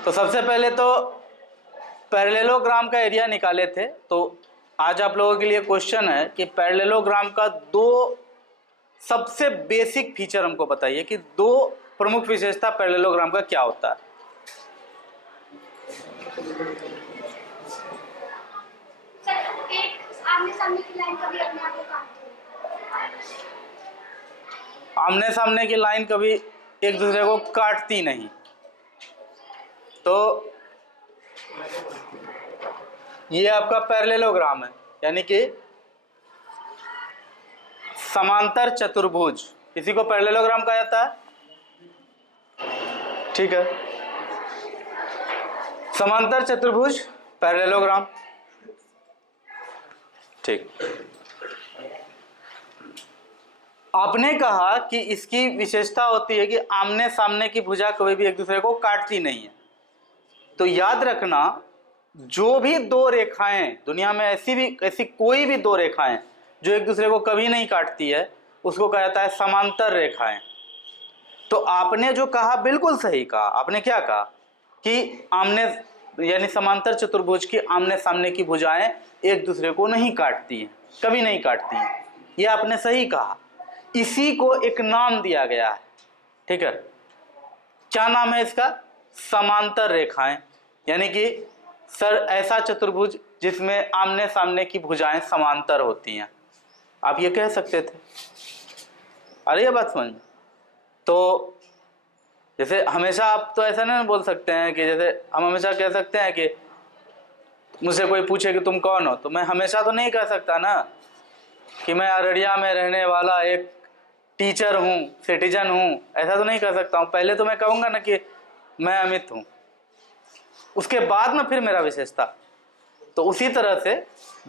तो सबसे पहले तो पैरेललोग्राम का एरिया निकाले थे। तो आज आप लोगों के लिए क्वेश्चन है कि पैरेललोग्राम का दो सबसे बेसिक फीचर हमको बताइए कि दो प्रमुख विशेषता पैरेललोग्राम का क्या होता है। आमने सामने की लाइन कभी अपने आप को काटती है। आमने सामने की लाइन कभी एक दूसरे को काटती नहीं। तो ये आपका पैरेललोग्राम है, यानी कि समांतर चतुर्भुज, इसी को पैरेललोग्राम कहा जाता है। ठीक है, समांतर चतुर्भुज पैरेललोग्राम। ठीक, आपने कहा कि इसकी विशेषता होती है कि आमने सामने की भुजा कभी भी एक दूसरे को काटती नहीं है। तो याद रखना, जो भी दो रेखाएं दुनिया में ऐसी कोई भी दो रेखाएं जो एक दूसरे को कभी नहीं काटती है उसको कहा जाता है समांतर रेखाएं। तो आपने जो कहा बिल्कुल सही कहा। आपने क्या कहा कि आमने यानी समांतर चतुर्भुज की आमने सामने की भुजाएं एक दूसरे को नहीं काटती हैं, कभी नहीं काटती हैं। ये आपने सही कहा। इसी को एक नाम दिया गया है। ठीक है, क्या नाम है इसका? समांतर रेखाएं। यानी कि सर ऐसा चतुर्भुज जिसमें आमने सामने की भुजाएं समांतर होती हैं, आप ये कह सकते थे। अरे ये बात समझ। तो जैसे हमेशा आप तो ऐसा नहीं बोल सकते हैं कि जैसे हम हमेशा कह सकते हैं कि मुझसे कोई पूछे कि तुम कौन हो, तो मैं हमेशा तो नहीं कह सकता ना कि मैं अररिया में रहने वाला एक टीचर हूँ, सिटीजन हूँ, ऐसा तो नहीं कह सकता हूँ। पहले तो मैं कहूँगा ना कि मैं अमित हूँ, उसके बाद में फिर मेरा विशेषता। तो उसी तरह से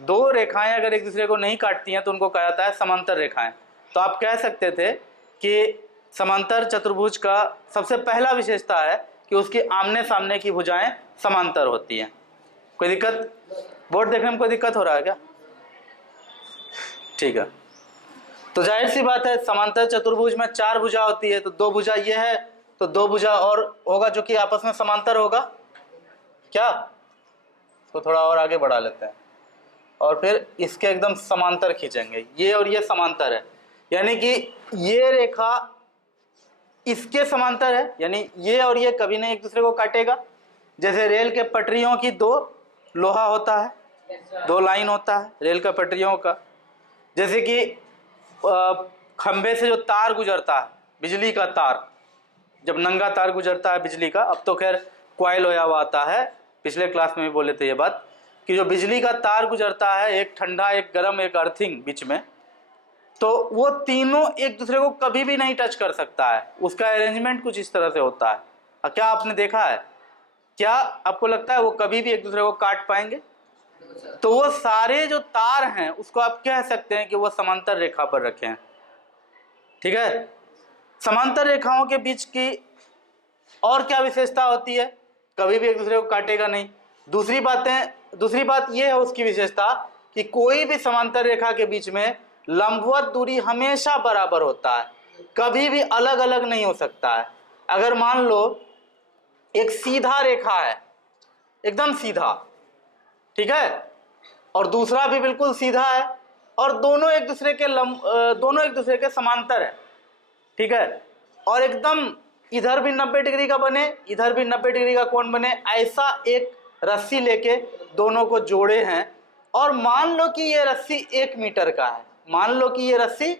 दो रेखाएं अगर एक दूसरे को नहीं काटती हैं तो उनको कहा जाता है समांतर रेखाएं। तो आप कह सकते थे कि समांतर चतुर्भुज का सबसे पहला विशेषता है कि उसकी आमने सामने की भुजाएं समांतर होती हैं। कोई दिक्कत? बोर्ड देखने में कोई दिक्कत हो रहा है क्या? ठीक है, तो जाहिर सी बात है समांतर चतुर्भुज में चार भुजा होती है, तो दो भुजा ये है, तो दो भुजा और होगा जो कि आपस में समांतर होगा। क्या? तो थोड़ा और आगे बढ़ा लेते हैं और फिर इसके एकदम समांतर खींचेंगे। ये और ये समांतर है, यानी कि ये रेखा इसके समांतर है, यानी ये और ये कभी नहीं एक दूसरे को काटेगा। जैसे रेल के पटरियों की दो लोहा होता है, दो लाइन होता है रेल का पटरियों का। जैसे कि खंभे से जो तार गुजरता है, बिजली का तार, जब नंगा तार गुजरता है बिजली का, अब तो खैर कॉइल होया हुआ आता है, पिछले क्लास में भी बोले थे ये बात कि जो बिजली का तार गुजरता है, एक ठंडा एक गर्म एक अर्थिंग बीच में, तो वो तीनों एक दूसरे को कभी भी नहीं टच कर सकता है। उसका अरेंजमेंट कुछ इस तरह से होता है। क्या आपने देखा है? क्या आपको लगता है वो कभी भी एक दूसरे को काट पाएंगे? तो वो सारे जो तार हैं उसको आप कह सकते हैं कि वो समांतर रेखा पर रखे हैं। ठीक है, समांतर रेखाओं के बीच की और क्या विशेषता होती है? कभी भी एक दूसरे को काटेगा नहीं। दूसरी बात यह है उसकी विशेषता कि कोई भी समांतर रेखा के बीच में लंबवत दूरी हमेशा बराबर होता है, कभी भी अलग अलग नहीं हो सकता है। अगर मान लो एक सीधा रेखा है, एकदम सीधा, ठीक है, और दूसरा भी बिल्कुल सीधा है और दोनों एक दूसरे के समांतर है, ठीक है, और एकदम इधर भी 90 डिग्री का बने, इधर भी 90 डिग्री का कोण बने, ऐसा एक रस्सी लेके दोनों को जोड़े हैं और मान लो कि ये रस्सी 1 मीटर का है। मान लो कि ये रस्सी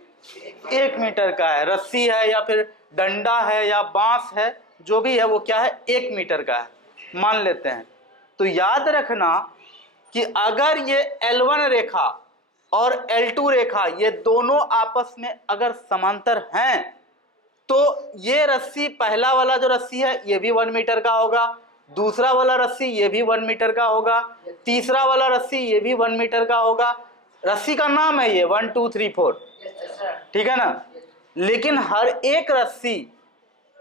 1 मीटर का है, रस्सी है या फिर डंडा है या बांस है, जो भी है वो क्या है, 1 मीटर का है मान लेते हैं। तो याद रखना कि अगर ये L1 रेखा और L2 रेखा ये दोनों आपस में अगर समांतर हैं तो ये रस्सी, पहला वाला जो रस्सी है ये भी 1 मीटर का होगा, दूसरा वाला रस्सी ये भी 1 मीटर का होगा, तीसरा वाला रस्सी ये भी 1 मीटर का होगा। रस्सी का नाम है ये 1 2 3 4, ठीक है ना। लेकिन हर एक रस्सी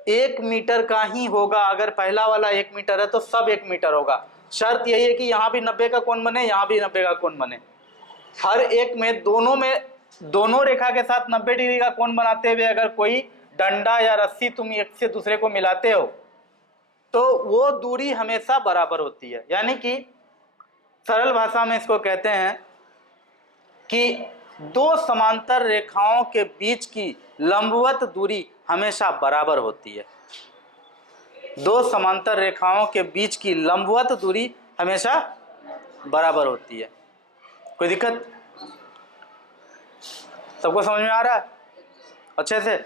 1 मीटर का ही होगा। अगर पहला वाला 1 मीटर है तो सब 1 मीटर होगा। शर्त यही है कि यहाँ भी 90 का कोण बने, यहाँ भी 90 का कोण बने। हर एक में दोनों रेखा के साथ 90 डिग्री का कोण बनाते हुए अगर कोई डंडा या रस्सी तुम एक से दूसरे को मिलाते हो तो वो दूरी हमेशा बराबर होती है। यानी कि सरल भाषा में इसको कहते हैं कि दो समांतर रेखाओं के बीच की लंबवत दूरी हमेशा बराबर होती है। दो समांतर रेखाओं के बीच की लंबवत दूरी हमेशा बराबर होती है। कोई दिक्कत? सबको समझ में आ रहा है अच्छे से?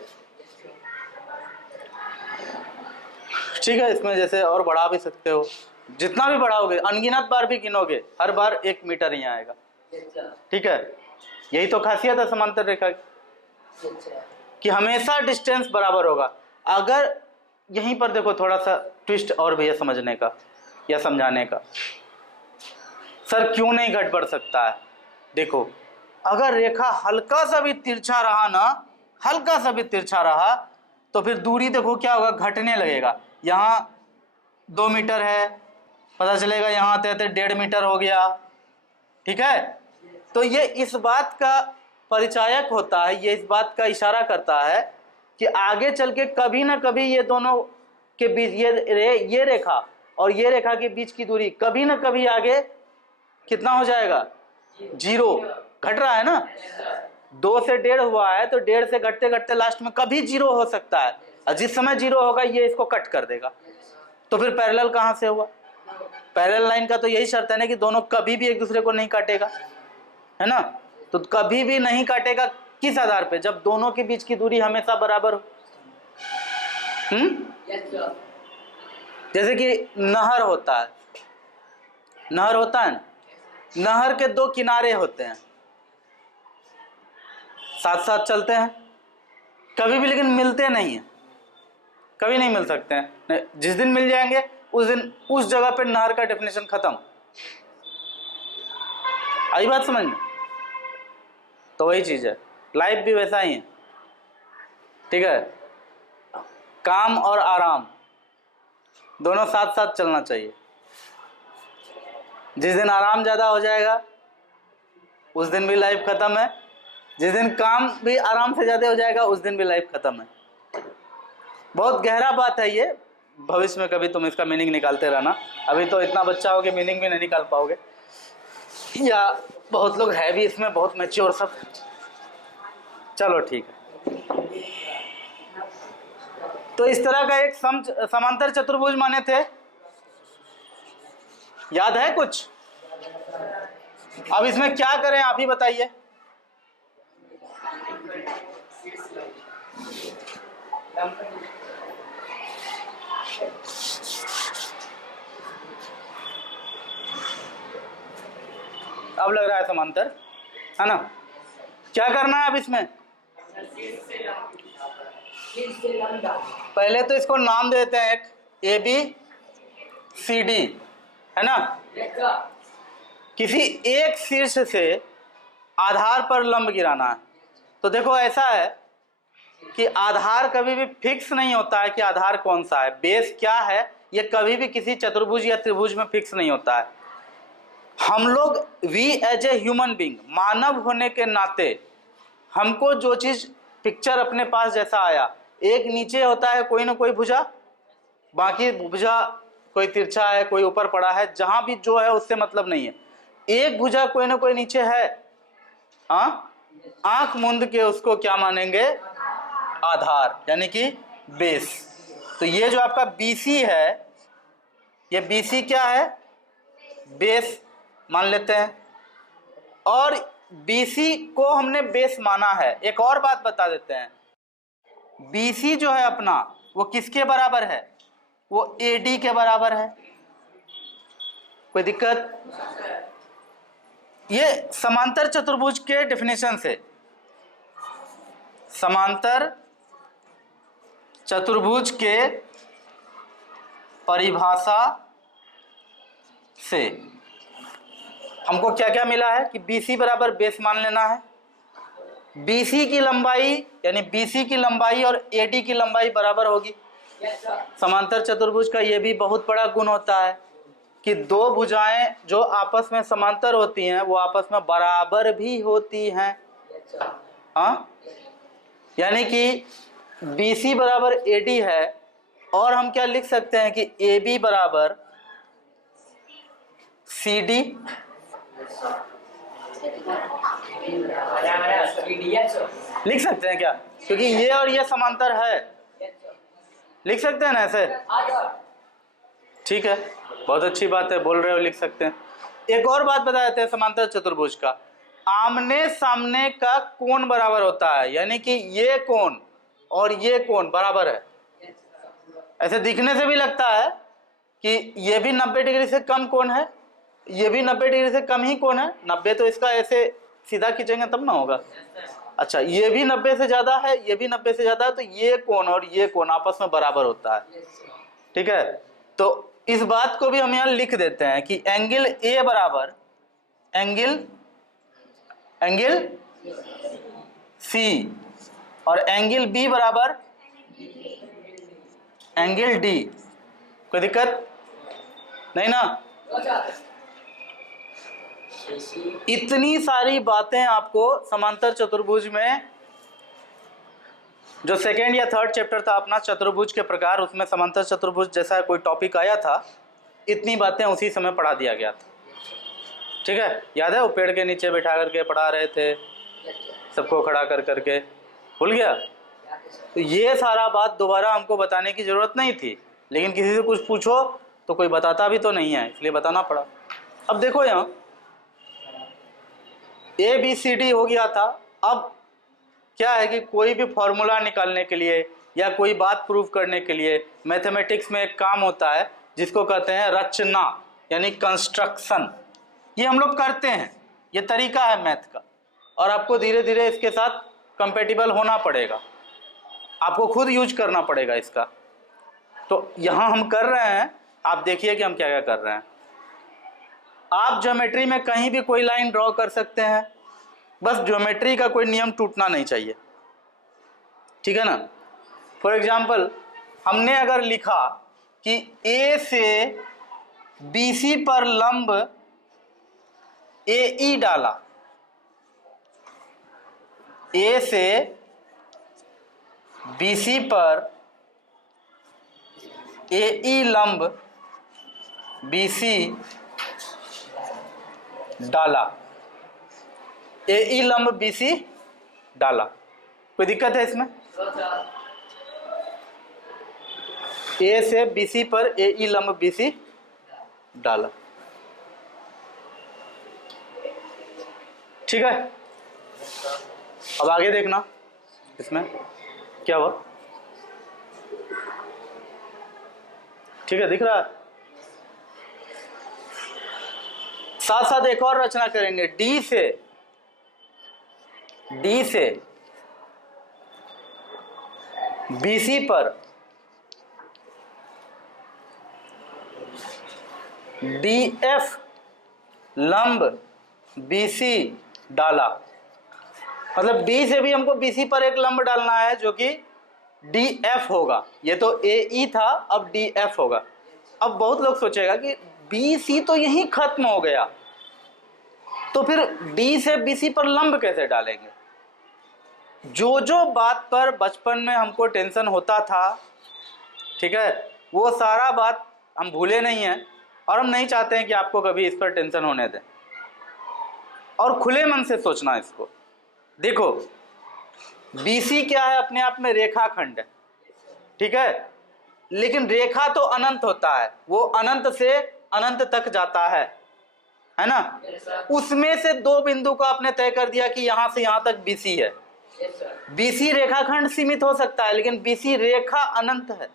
ठीक है, इसमें जैसे और बढ़ा भी सकते हो, जितना भी बढ़ाओगे, अनगिनत बार भी गिनोगे, हर बार 1 मीटर ही आएगा। ठीक है, यही तो खासियत है समांतर रेखा की, कि हमेशा डिस्टेंस बराबर होगा। अगर यहीं पर देखो थोड़ा सा ट्विस्ट और भी है समझने का या समझाने का। सर क्यों नहीं घट बढ़ सकता है? देखो, अगर रेखा हल्का सा भी तिरछा रहा ना, हल्का सा भी तिरछा रहा, तो फिर दूरी देखो क्या होगा, घटने लगेगा। यहाँ 2 मीटर है, पता चलेगा यहाँ आते 1.5 मीटर हो गया। ठीक है, तो ये इस बात का परिचायक होता है, ये इस बात का इशारा करता है कि आगे चल के कभी ना कभी ये दोनों के बीच, ये रेखा और ये रेखा के बीच की दूरी कभी ना कभी आगे कितना हो जाएगा? 0। घट रहा है ना, 2 से 1.5 हुआ है, तो 1.5 से घटते घटते लास्ट में कभी 0 हो सकता है, और जिस समय 0 होगा ये इसको कट कर देगा। तो फिर पैरेलल कहाँ से हुआ? पैरेलल लाइन का तो यही शर्त है ना कि दोनों कभी भी एक दूसरे को नहीं काटेगा, है ना? तो कभी भी नहीं काटेगा किस आधार पे? जब दोनों के बीच की दूरी हमेशा बराबर हो। जैसे कि नहर होता है, नहर होता है ना, नहर के 2 किनारे होते हैं, साथ साथ चलते हैं कभी भी, लेकिन मिलते नहीं हैं, कभी नहीं मिल सकते हैं। जिस दिन मिल जाएंगे उस दिन उस जगह पे नहर का डेफिनेशन खत्म। आई बात समझ में? तो वही चीज है, लाइफ भी वैसा ही है। ठीक है, काम और आराम दोनों साथ साथ चलना चाहिए। जिस दिन आराम ज्यादा हो जाएगा उस दिन भी लाइफ खत्म है, जिस दिन काम भी आराम से ज्यादा हो जाएगा उस दिन भी लाइफ खत्म है। बहुत गहरा बात है ये, भविष्य में कभी तुम इसका मीनिंग निकालते रहना। अभी तो इतना बच्चा हो कि मीनिंग भी नहीं निकाल पाओगे, या बहुत लोग है भी इसमें बहुत मैच्योर सब। चलो ठीक है, तो इस तरह का एक समांतर चतुर्भुज माने थे, याद है कुछ? अब इसमें क्या करें आप ही बताइए। अब लग रहा है समांतर, है ना? क्या करना है अब इसमें? पहले तो इसको नाम देते हैं एक ABCD, है ना? किसी एक शीर्ष से आधार पर लंब गिराना है। तो देखो ऐसा है कि आधार कभी भी फिक्स नहीं होता है कि आधार कौन सा है, बेस क्या है, ये कभी भी किसी चतुर्भुज या त्रिभुज में फिक्स नहीं होता है। हम लोग we as a human being, मानव होने के नाते हमको जो चीज पिक्चर अपने पास जैसा आया, एक नीचे होता है कोई ना कोई भुजा, बाकी भुजा कोई तिरछा है, कोई ऊपर पड़ा है, जहां भी जो है उससे मतलब नहीं है, एक भुजा कोई ना कोई नीचे है। हाँ, आंख मूंद के उसको क्या मानेंगे? आधार, यानी कि बेस। तो ये जो आपका BC है, ये BC क्या है? बेस मान लेते हैं, और BC को हमने बेस माना है। एक और बात बता देते हैं, BC जो है अपना वो किसके बराबर है? वो AD के बराबर है। कोई दिक्कत? ये समांतर चतुर्भुज के डेफिनेशन से, समांतर चतुर्भुज के परिभाषा से हमको क्या क्या मिला है कि BC बराबर बेस मान लेना है। BC की लंबाई यानी BC की लंबाई और AD की लंबाई बराबर होगी। समांतर चतुर्भुज का ये भी बहुत बड़ा गुण होता है कि दो भुजाएं जो आपस में समांतर होती हैं वो आपस में बराबर भी होती हैं। हाँ, यानी कि BC बराबर AD है और हम क्या लिख सकते हैं कि ए बी बराबर सी डी, लिख सकते हैं क्या? क्योंकि ये और ये समांतर है, लिख सकते हैं ना ऐसे? ठीक है, बहुत अच्छी बात है, बोल रहे हो लिख सकते हैं। एक और बात बता देते हैं समांतर चतुर्भुज का, आमने सामने का कोण बराबर होता है, यानी कि ये कोण और ये कोण बराबर है। ऐसे दिखने से भी लगता है कि ये भी 90 डिग्री से कम कोण है, ये भी 90 डिग्री से कम ही कोण है। 90 तो इसका ऐसे सीधा खींचेंगे तब ना होगा। अच्छा, ये भी 90 से ज्यादा है, ये भी 90 से ज्यादा है, तो ये कोण और ये कोण आपस में बराबर होता है। ठीक है, तो इस बात को भी हम यहाँ लिख देते हैं कि एंगल ए बराबर एंगल सी और एंगल बी बराबर एंगल डी। कोई दिक्कत नहीं ना? इतनी सारी बातें आपको समांतर चतुर्भुज में, जो सेकेंड या थर्ड चैप्टर था अपना चतुर्भुज के प्रकार, उसमें समांतर चतुर्भुज जैसा कोई टॉपिक आया था, इतनी बातें उसी समय पढ़ा दिया गया था। ठीक है, याद है वो पेड़ के नीचे बैठा करके पढ़ा रहे थे, सबको खड़ा कर करके, भूल गया? तो ये सारा बात दोबारा हमको बताने की जरूरत नहीं थी, लेकिन किसी से कुछ पूछो तो कोई बताता भी तो नहीं है, इसलिए बताना पड़ा। अब देखो यहाँ ए बी सी डी हो गया था। अब क्या है कि कोई भी फॉर्मूला निकालने के लिए या कोई बात प्रूव करने के लिए मैथमेटिक्स में एक काम होता है जिसको कहते हैं रचना, यानी कंस्ट्रक्शन। ये हम लोग करते हैं, ये तरीका है मैथ का, और आपको धीरे धीरे इसके साथ कंपेटिबल होना पड़ेगा, आपको खुद यूज करना पड़ेगा इसका। तो यहाँ हम कर रहे हैं, आप देखिए कि हम क्या क्या कर रहे हैं। आप ज्योमेट्री में कहीं भी कोई लाइन ड्रॉ कर सकते हैं, बस ज्योमेट्री का कोई नियम टूटना नहीं चाहिए। ठीक है ना? फॉर एग्जाम्पल, हमने अगर लिखा कि ए से BC पर लंब AE डाला, ए से BC पर AE लंब BC डाला, AE लंब BC डाला, कोई दिक्कत है इसमें? ए से BC पर AE लंब BC डाला, ठीक है। अब आगे देखना इसमें क्या हुआ, ठीक है, दिख रहा है? साथ साथ एक और रचना करेंगे, डी से BC पर DF लंब BC डाला। मतलब D से भी हमको BC पर एक लंब डालना है जो कि DF होगा। ये तो AE था, अब DF होगा। अब बहुत लोग सोचेगा कि BC तो यहीं खत्म हो गया, तो फिर D से BC पर लंब कैसे डालेंगे? जो जो बात पर बचपन में हमको टेंशन होता था, ठीक है, वो सारा बात हम भूले नहीं हैं, और हम नहीं चाहते हैं कि आपको कभी इस पर टेंशन होने दें, और खुले मन से सोचना इसको। देखो, BC क्या है? अपने आप में रेखाखंड है, ठीक है, लेकिन रेखा तो अनंत होता है, वो अनंत से अनंत तक जाता है ना? उसमें से दो बिंदु का आपने तय कर दिया कि यहां से यहां तक BC है। BC रेखाखंड सीमित हो सकता है, लेकिन BC रेखा अनंत है,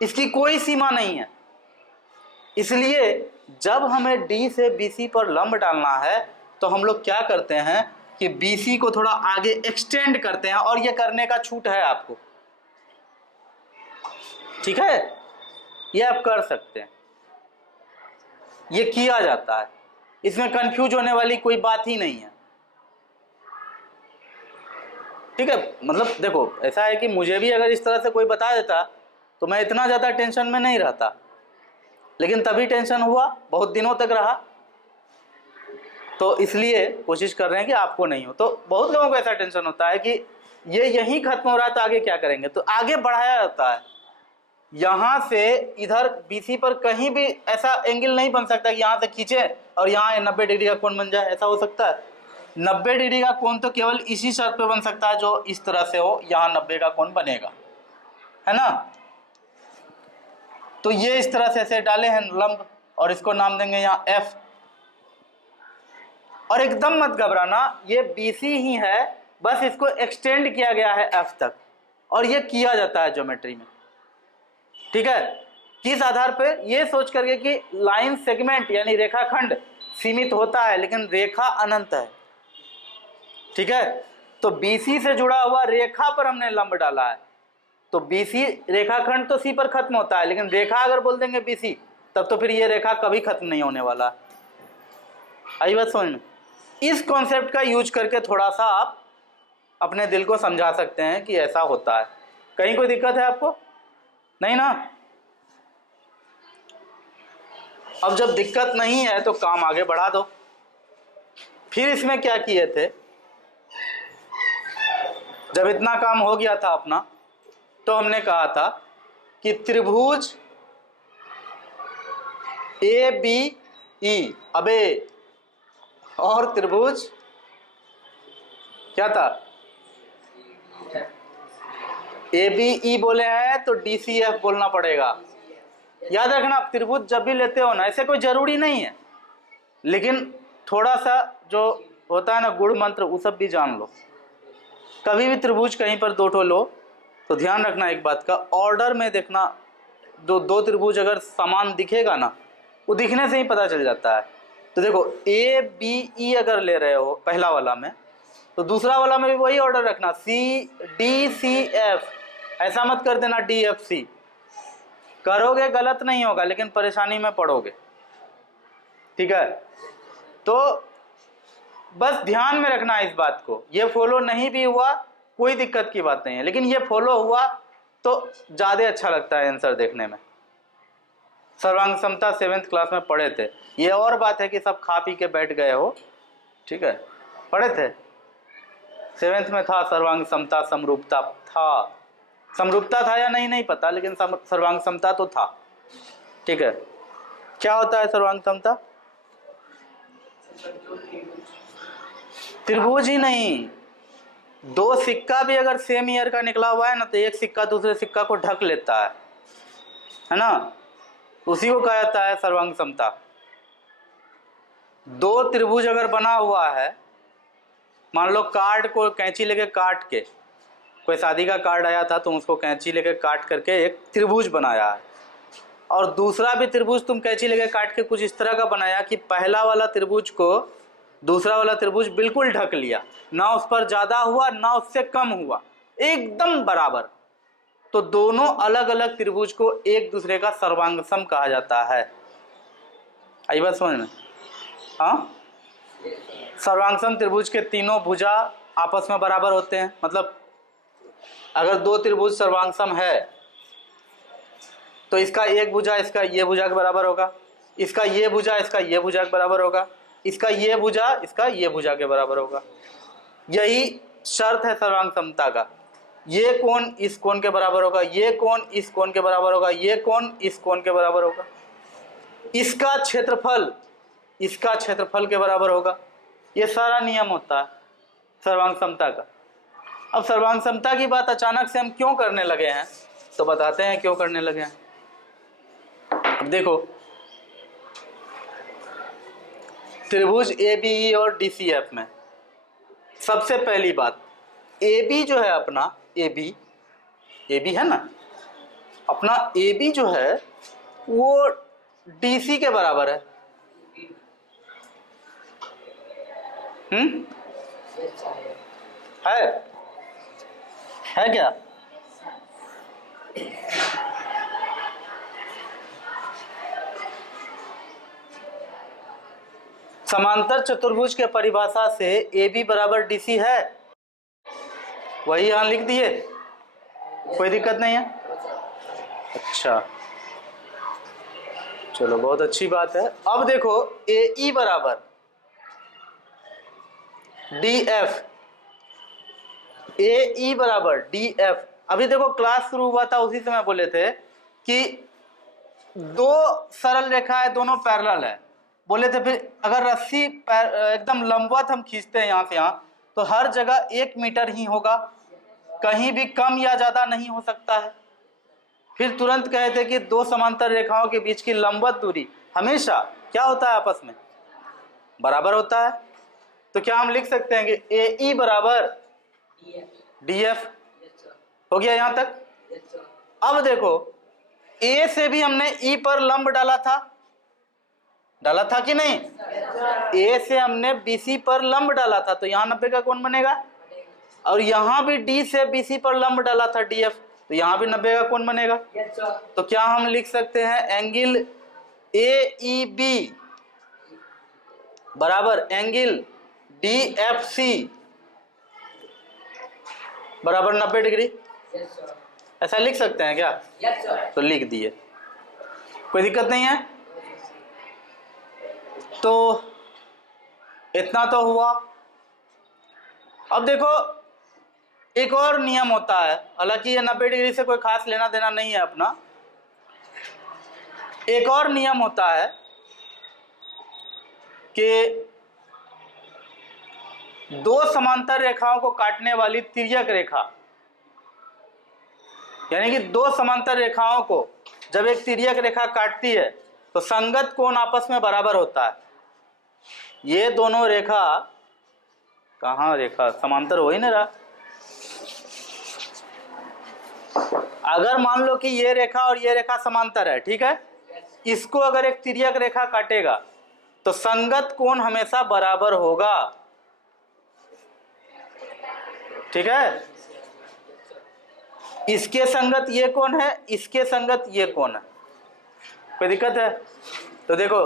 इसकी कोई सीमा नहीं है। इसलिए जब हमें D से BC पर लंब डालना है तो हम लोग क्या करते हैं कि BC को थोड़ा आगे एक्सटेंड करते हैं, और ये करने का छूट है आपको, ठीक है, ये आप कर सकते हैं, ये किया जाता है, इसमें कंफ्यूज होने वाली कोई बात ही नहीं है। ठीक है, मतलब देखो, ऐसा है कि मुझे भी अगर इस तरह से कोई बता देता तो मैं इतना ज़्यादा टेंशन में नहीं रहता, लेकिन तभी टेंशन हुआ, बहुत दिनों तक रहा, तो इसलिए कोशिश कर रहे हैं कि आपको नहीं हो। तो बहुत लोगों को ऐसा टेंशन होता है कि ये यहीं खत्म हो रहा है तो आगे क्या करेंगे, तो आगे बढ़ाया जाता है। यहां से इधर BC पर कहीं भी ऐसा एंगल नहीं बन सकता कि यहां से खींचे और यहां 90 डिग्री का कोण बन जाए, ऐसा हो सकता है? 90 डिग्री का कोण तो केवल इसी शर्त पे बन सकता है जो इस तरह से हो, यहां 90 का कोण बनेगा, है ना? तो ये इस तरह से ऐसे डाले हैं लंब और इसको नाम देंगे यहाँ F। और एकदम मत घबराना, ये BC ही है, बस इसको एक्सटेंड किया गया है F तक, और ये किया जाता है ज्योमेट्री में, ठीक है? किस आधार पे? ये सोच करके कि लाइन सेगमेंट यानी रेखाखंड सीमित होता है लेकिन रेखा अनंत है, ठीक है? तो BC से जुड़ा हुआ रेखा पर हमने लंब डाला है, तो BC रेखाखंड तो C पर खत्म होता है, लेकिन रेखा अगर बोल देंगे BC तब तो फिर ये रेखा कभी खत्म नहीं होने वाला है। आई बात समझ में? इस कॉन्सेप्ट का यूज करके थोड़ा सा आप अपने दिल को समझा सकते हैं कि ऐसा होता है। कहीं कोई दिक्कत है आपको? नहीं ना? अब जब दिक्कत नहीं है तो काम आगे बढ़ा दो। फिर इसमें क्या किए थे, जब इतना काम हो गया था अपना, तो हमने कहा था कि त्रिभुज ABE, अबे, और त्रिभुज क्या था? ABE बोले हैं तो DCF बोलना पड़ेगा। याद रखना, त्रिभुज जब भी लेते हो ना, ऐसे कोई जरूरी नहीं है, लेकिन थोड़ा सा जो होता है ना गुड़ मंत्र, वो सब भी जान लो। कभी भी त्रिभुज कहीं पर दो ठो लो तो ध्यान रखना एक बात का, ऑर्डर में देखना। दो त्रिभुज अगर समान दिखेगा ना, वो दिखने से ही पता चल जाता है। तो देखो ABE अगर ले रहे हो पहला वाला में, तो दूसरा वाला में भी वही ऑर्डर रखना, CDCF, ऐसा मत कर देना DFC। करोगे गलत नहीं होगा, लेकिन परेशानी में पड़ोगे, ठीक है? तो बस ध्यान में रखना इस बात को। ये फॉलो नहीं भी हुआ कोई दिक्कत की बात नहीं है, लेकिन ये फॉलो हुआ तो ज़्यादा अच्छा लगता है आंसर देखने में। सर्वांग समता 7th क्लास में पढ़े थे। ये और बात है कि सब खा पी के बैठ गए हो, ठीक है? पढ़े थे, 7th में था सर्वांग समता, समरूपता था। समरूपता था या नहीं पता, लेकिन सर्वांग समता तो था, ठीक है? क्या होता है सर्वांग समता? त्रिभुज ही नहीं, दो सिक्का भी अगर सेम ईयर का निकला हुआ है ना, तो एक सिक्का दूसरे सिक्का को ढक लेता है ना? उसी को कहा जाता है सर्वांग समता। दो त्रिभुज अगर बना हुआ है, मान लो कार्ड को कैंची लेके काट के, कोई शादी का कार्ड आया था, तुम उसको कैंची लेके काट करके एक त्रिभुज बनाया है, और दूसरा भी त्रिभुज तुम कैंची लेके काट के कुछ इस तरह का बनाया कि पहला वाला त्रिभुज को दूसरा वाला त्रिभुज बिल्कुल ढक लिया, ना उस पर ज्यादा हुआ ना उससे कम हुआ, एकदम बराबर। तो दोनों अलग अलग त्रिभुज को एक दूसरे का सर्वांगसम कहा जाता है। आई बात समझ में? हाँ, सर्वांगसम त्रिभुज के तीनों भुजा आपस में बराबर होते हैं। मतलब अगर दो त्रिभुज सर्वांगसम है तो इसका एक भुजा इसका ये भुजा के बराबर होगा, इसका ये भुजा इसका ये भुजा के बराबर होगा, इसका ये भुजा इसका ये भुजा के बराबर होगा। यही शर्त है सर्वांग समता का। ये कोण इस कोण के बराबर होगा, ये कोण इस कोण के बराबर होगा, ये कोण इस कोण के बराबर होगा, इसका क्षेत्रफल इसका क्षेत्रफल के बराबर होगा। ये सारा नियम होता है सर्वांग समता का। अब सर्वांग समता की बात अचानक से हम क्यों करने लगे हैं, तो बताते हैं क्यों करने लगे हैं। अब देखो, त्रिभुज ABE और DCF में सबसे पहली बात, AB जो है अपना, AB है ना, अपना AB जो है वो DC के बराबर है। है क्या? समांतर चतुर्भुज के परिभाषा से AB बराबर DC है, वही यहां लिख दिए, कोई दिक्कत नहीं है। अच्छा, चलो बहुत अच्छी बात है। अब देखो AE बराबर DF, AE बराबर DF। अभी देखो क्लास शुरू हुआ था उसी समय बोले थे कि दो सरल रेखा है, दोनों पैरेलल है, बोले थे फिर अगर रस्सी एकदम लंबवत हम खींचते हैं यहाँ से यहाँ, तो हर जगह 1 मीटर ही होगा, कहीं भी कम या ज्यादा नहीं हो सकता है। फिर तुरंत कहे थे कि दो समांतर रेखाओं के बीच की लंबवत दूरी हमेशा क्या होता है, आपस में बराबर होता है। तो क्या हम लिख सकते हैं कि AE बराबर DF। हो गया यहां तक। अब देखो A से भी हमने E पर लंब डाला था कि नहीं? A से हमने BC पर लंब डाला था, तो यहाँ 90 का कोण बनेगा। और यहाँ भी D से BC पर लंब डाला था DF, तो यहाँ भी 90 का कोण बनेगा। तो क्या हम लिख सकते हैं एंगल AEB बराबर एंगल DFC बराबर 90 डिग्री। ऐसा लिख सकते हैं क्या? तो लिख दिए, कोई दिक्कत नहीं है। तो इतना तो हुआ। अब देखो एक और नियम होता है, हालांकि ये 90 डिग्री से कोई खास लेना देना नहीं है अपना। एक और नियम होता है कि दो समांतर रेखाओं को काटने वाली तिर्यक रेखा, यानी कि दो समांतर रेखाओं को जब एक तिर्यक रेखा काटती है तो संगत कोण आपस में बराबर होता है। ये दोनों रेखा, कहाँ रेखा समांतर हो ही नहीं रहा। अगर मान लो कि ये रेखा और ये रेखा समांतर है, ठीक है, इसको अगर एक तिर्यक रेखा काटेगा तो संगत कोण हमेशा बराबर होगा, ठीक है। इसके संगत ये कोण है, इसके संगत ये कोण है, कोई दिक्कत है? तो देखो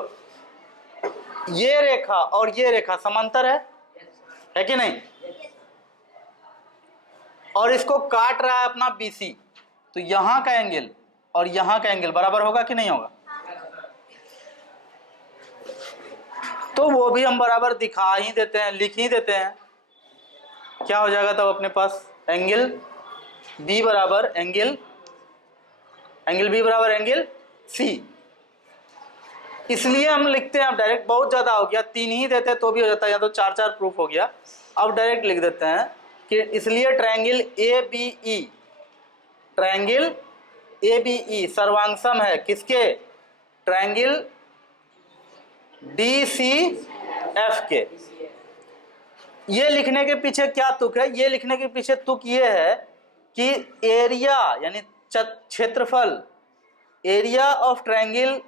ये रेखा और ये रेखा समांतर है कि नहीं? और इसको काट रहा है अपना BC, तो यहां का एंगल और यहां का एंगल बराबर होगा कि नहीं होगा? तो वो भी हम बराबर दिखा ही देते हैं, लिख ही देते हैं। क्या हो जाएगा तब अपने पास? एंगल B बराबर एंगल B बराबर एंगल C। इसलिए हम लिखते हैं, अब डायरेक्ट बहुत ज्यादा हो गया, 3 ही देते तो भी हो जाता है, या तो 4 प्रूफ हो गया। अब डायरेक्ट लिख देते हैं कि इसलिए ट्रायंगल ABE सर्वांगसम है किसके? ट्रायंगल DCF के। ये लिखने के पीछे क्या तुक है? ये लिखने के पीछे तुक ये है कि एरिया यानी क्षेत्रफल, एरिया ऑफ ट्रायंगल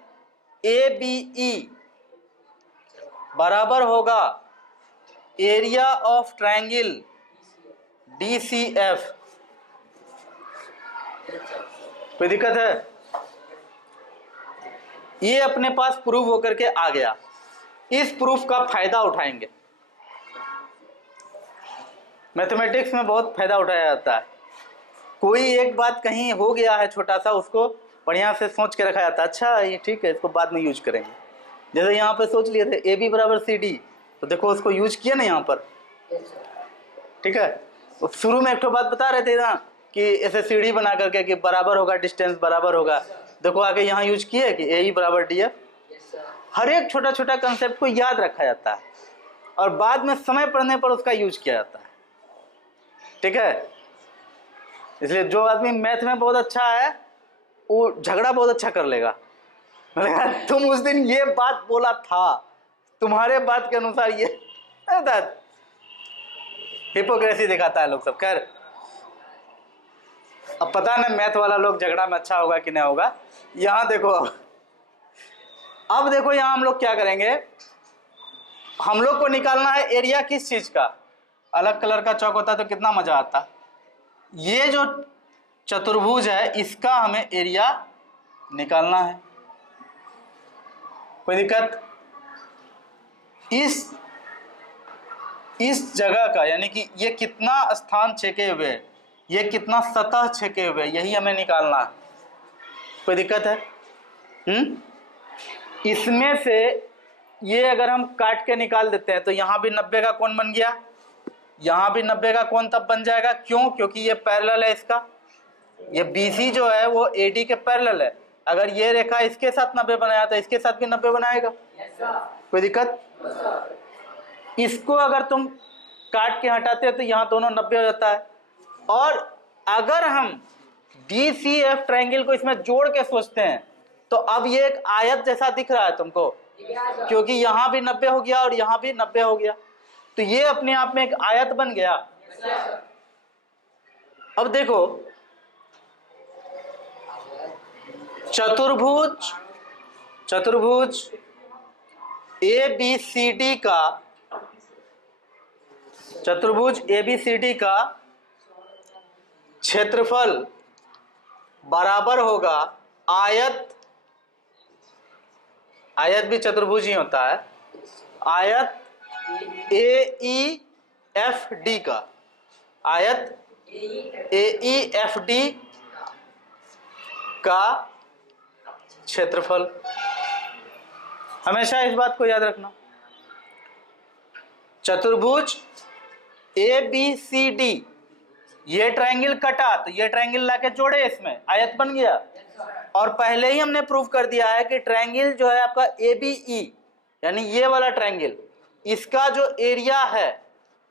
ABE बराबर होगा एरिया ऑफ ट्रायंगल DCF। कोई दिक्कत है? ये अपने पास प्रूफ होकर के आ गया। इस प्रूफ का फायदा उठाएंगे। मैथमेटिक्स में बहुत फायदा उठाया जाता है। कोई एक बात कहीं हो गया है छोटा सा, उसको बढ़िया से सोच के रखा जाता है, अच्छा ये ठीक है, इसको बाद में यूज करेंगे। जैसे यहाँ पे सोच लिए थे AB बराबर CD, तो देखो उसको यूज किया ना यहाँ पर, ठीक है। तो शुरू में एक तो बात बता रहे थे ना कि ऐसे सीढ़ी बना करके कि बराबर होगा, डिस्टेंस बराबर होगा, देखो आगे यहाँ यूज किए कि AE बराबर DF। हर एक छोटा छोटा कंसेप्ट को याद रखा जाता है और बाद में समय पड़ने पर उसका यूज किया जाता है, ठीक है। इसलिए जो आदमी मैथ में बहुत अच्छा है वो झगड़ा बहुत अच्छा कर लेगा। तुम उस दिन ये बात बोला था, तुम्हारे बात के अनुसार ये हिपोक्रेसी दिखाता है लोग सब। खैर अब पता नहीं मैथ वाला लोग झगड़ा में अच्छा होगा कि नहीं होगा। यहाँ देखो, अब देखो यहाँ हम लोग क्या करेंगे, हम लोग को निकालना है एरिया किस चीज का। अलग कलर का चौक होता तो कितना मजा आता। ये जो चतुर्भुज है इसका हमें एरिया निकालना है, कोई दिक्कत? इस जगह का यानी कि ये कितना स्थान छेके हुए है, ये कितना सतह छेके हुए, यही हमें निकालना है, कोई दिक्कत है? इसमें से ये अगर हम काट के निकाल देते हैं तो यहाँ भी 90 का कोण बन गया, यहाँ भी 90 का कोण तब बन जाएगा। क्यों? क्योंकि ये पैरेलल है इसका, ये BC जो है वो AD के पैरेलल है। अगर ये रेखा इसके साथ 90 बनाया तो इसके साथ भी 90 बनाएगा। कोई दिक्कत? इसको अगर तुम काट के हटाते हो तो यहाँ दोनों 90 हो जाता है। और अगर हम DCF ट्रायंगल को इसमें जोड़ के सोचते हैं तो अब ये एक आयत जैसा दिख रहा है तुमको, क्योंकि यहाँ भी 90 हो गया और यहाँ भी 90 हो गया, तो ये अपने आप में एक आयत बन गया। अब देखो, चतुर्भुज ABCD का क्षेत्रफल बराबर होगा आयत भी चतुर्भुज ही होता है, आयत AEFD का, आयत AEFD का क्षेत्रफल। हमेशा इस बात को याद रखना, चतुर्भुज ABCD, ये ट्रायंगल कटा तो ये ट्रायंगल लाके जोड़े, इसमें आयत बन गया। और पहले ही हमने प्रूव कर दिया है कि ट्रायंगल जो है आपका ABE, यानी ये वाला ट्रायंगल, इसका जो एरिया है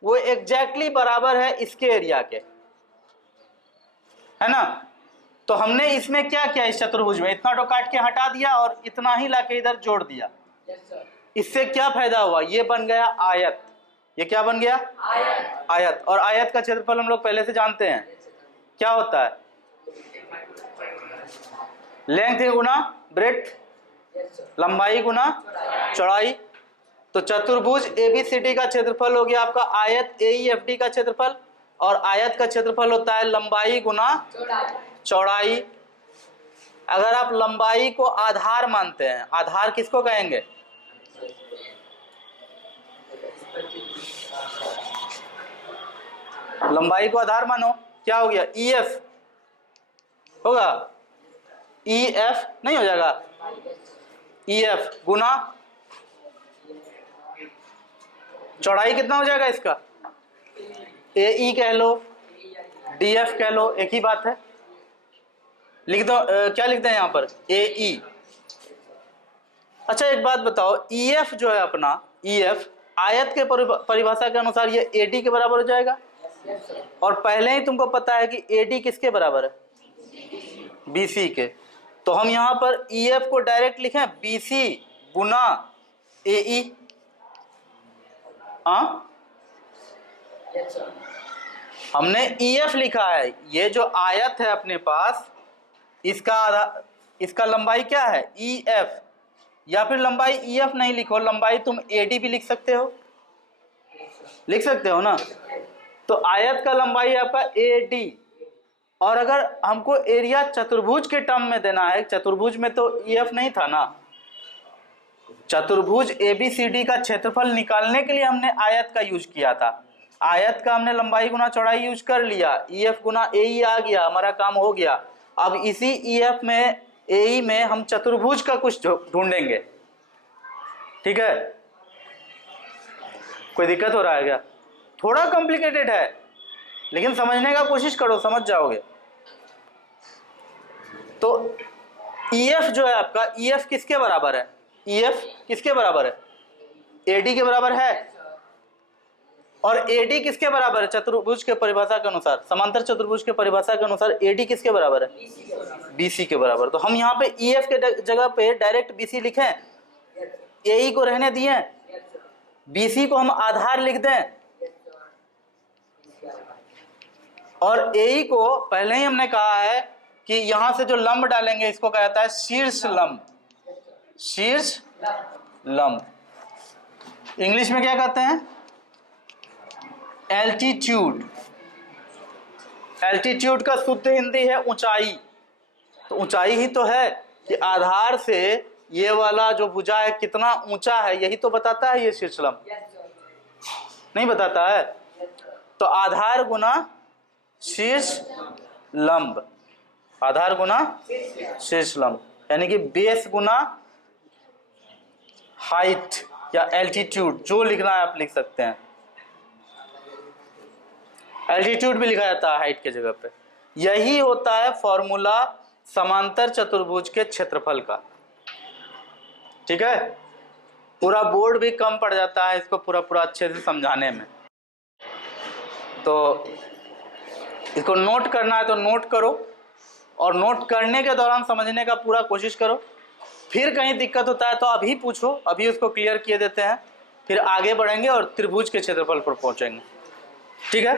वो एग्जैक्टली बराबर है इसके एरिया के, है ना। तो हमने इसमें क्या किया, इस चतुर्भुज में इतना तो काट के हटा दिया और इतना ही लाके इधर जोड़ दिया। इससे क्या फायदा हुआ, ये बन गया आयत। ये क्या बन गया? आयत। और आयत का क्षेत्रफल हम लोग पहले से जानते हैं क्या होता है, लेंथ गुना ब्रेड्थ, लंबाई गुना चौड़ाई। तो चतुर्भुज ABCD का क्षेत्रफल हो गया आपका आयत AEFD का क्षेत्रफल, और आयत का क्षेत्रफल होता है लंबाई गुना चौड़ाई। अगर आप लंबाई को आधार मानते हैं, आधार किसको कहेंगे? लंबाई को आधार मानो, क्या हो गया? EF होगा, EF नहीं हो जाएगा, EF गुना चौड़ाई कितना हो जाएगा इसका, AE कह लो, DF कह लो, एक ही बात है। लिख दो, क्या लिखते हैं यहाँ पर? AE। अच्छा एक बात बताओ, EF जो है अपना, EF आयत के परिभाषा के अनुसार ये AD के बराबर हो जाएगा। और पहले ही तुमको पता है कि AD किसके बराबर है? BC के। तो हम यहाँ पर EF को डायरेक्ट लिखें BC गुना AE। हाँ, हमने EF लिखा है, ये जो आयत है अपने पास, इसका लंबाई क्या है? EF। या फिर लंबाई EF नहीं लिखो, लंबाई तुम AD भी लिख सकते हो, लिख सकते हो ना। तो आयत का लंबाई आपका AD। और अगर हमको एरिया चतुर्भुज के टर्म में देना है, चतुर्भुज में तो EF नहीं था ना, चतुर्भुज ABCD का क्षेत्रफल निकालने के लिए हमने आयत का यूज किया था। आयत का हमने लंबाई गुना चौड़ाई यूज कर लिया, EF गुना AE आ गया, हमारा काम हो गया। अब इसी EF में AE में हम चतुर्भुज का कुछ ढूंढेंगे, ठीक है। कोई दिक्कत हो रहा है क्या? थोड़ा कॉम्प्लिकेटेड है, लेकिन समझने का कोशिश करो, समझ जाओगे। तो EF जो है आपका, EF किसके बराबर है? EF किसके बराबर है? AD के बराबर है। और AD किसके बराबर है? चतुर्भुज के परिभाषा के अनुसार, समांतर चतुर्भुज के परिभाषा के अनुसार AD किसके बराबर है? BC के बराबर। तो हम यहाँ पे EF के जगह पे डायरेक्ट BC लिखें, AE को रहने दिए, BC को हम आधार लिख दें, और AE को पहले ही हमने कहा है कि यहां से जो लंब डालेंगे इसको कहा जाता है शीर्ष लंब। शीर्ष लंब इंग्लिश में क्या कहते हैं? एल्टीट्यूड। एल्टीट्यूड का शुद्ध हिंदी है ऊंचाई। तो ऊंचाई ही तो है कि आधार से ये वाला जो भुजा है कितना ऊंचा है, यही तो बताता है ये शीर्ष लंब, नहीं बताता है? तो आधार गुना शीर्ष लंब, आधार गुना शीर्ष लंब, यानी कि बेस गुना हाइट या एल्टीट्यूड, जो लिखना है आप लिख सकते हैं। एल्टीट्यूड भी लिखा जाता है हाइट के जगह पे। यही होता है फॉर्मूला समांतर चतुर्भुज के क्षेत्रफल का। ठीक है, पूरा बोर्ड भी कम पड़ जाता है इसको पूरा अच्छे से समझाने में। तो इसको नोट करना है तो नोट करो, और नोट करने के दौरान समझने का पूरा कोशिश करो। फिर कहीं दिक्कत होता है तो अभी पूछो, अभी उसको क्लियर किए देते हैं, फिर आगे बढ़ेंगे और त्रिभुज के क्षेत्रफल पर पहुंचेंगे। ठीक है।